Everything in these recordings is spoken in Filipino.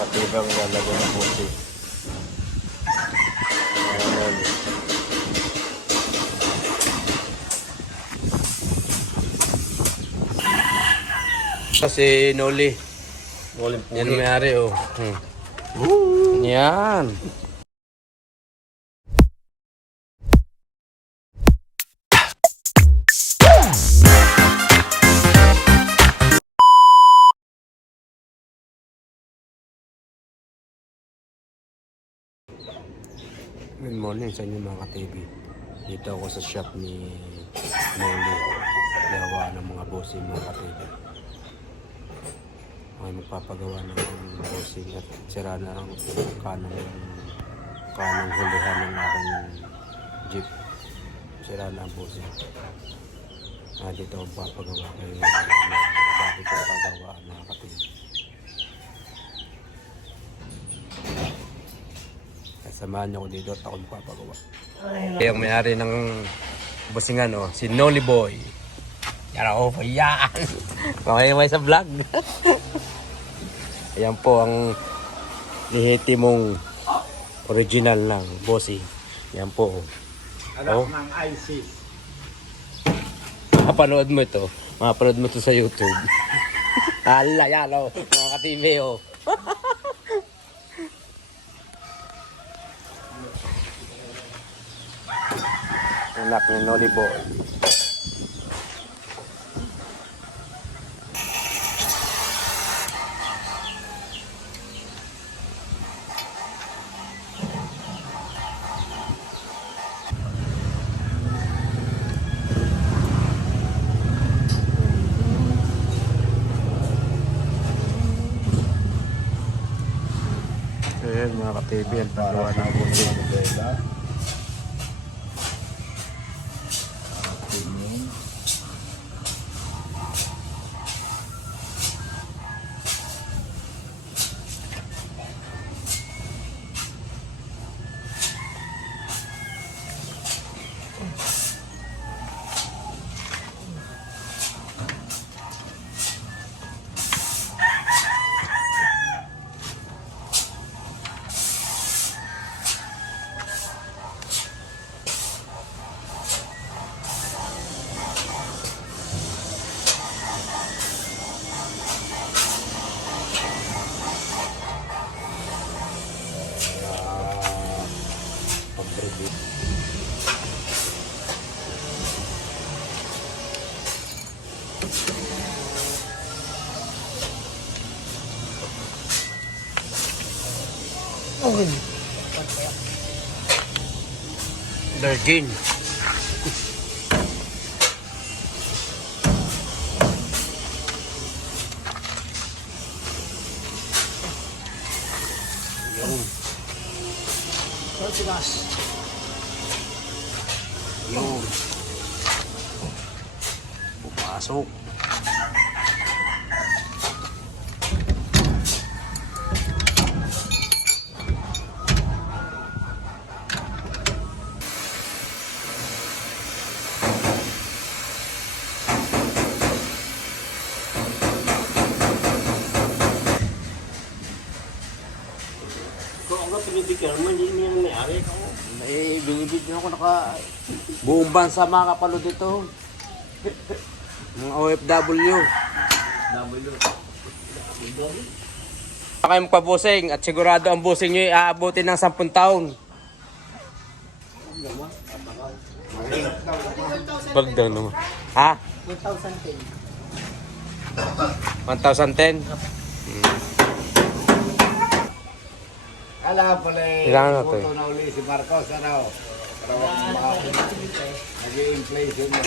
Matibang lalagyan ng puti. Ayan. Kasi Noli. Yan ang may-ari, oh. Yan. Good morning sa inyo mga ka-TV. Dito ako sa shop ni Noli. Gawa ng mga bossing mga ka-TV. Ay magpapagawa ng bossing at sira na ang kanang hulihan ng aking jeep. Sira na ang bossing. Dito ako magpapagawa kayo dati ko pagawa mga ka-TV. Samahan niyo ako dito at ako magpapagawa. Yung may-ari ng bosingan, oh, si Noli Boy. Yan ako, yan! Mamay sa vlog. Ayan po ang nihiti mong original ng bossing. Yan po. Anak ng ISIS. Mapanood mo ito. Mapanood mo ito sa YouTube. Hala, yan, oh. Mga ka-TV, oh. Anak ni Noli Boy. Ayan mga ka-TV, ang pagawa ng bossing. Virgin. Yung. Yung. Pupasok. Pinibigyan mo, hindi mo yung may-ari ko. Binibigyan ako buong bansa mga kapalo dito. Mga OFW. Kayo magpabusing at sigurado ang busing nyo aabutin ng 10 taon. Pagdang naman. Ha? 1,010. 1,010? Alam pala Ilangan natin. puto na uli si Marcos, ano? Nag-i-inflation na.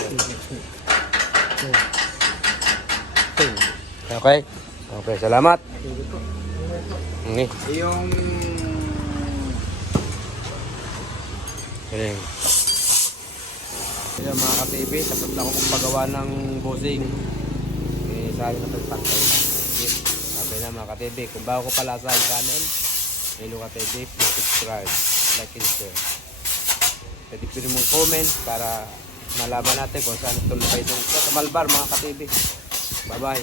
Okay? Okay, salamat. Okay. Yung... Ayan. Ayan mga ka-TV, tapos na ako magpagawa ng bossing. Sabi na pagpantay na. Sabi na mga ka-TV, kung bago ko pala sa channel, hello ka-TV, please subscribe, like and share. Pwede pwede mong comment para malaman natin kung saan tuloy itong sa Malbar mga ka-TV. Bye bye.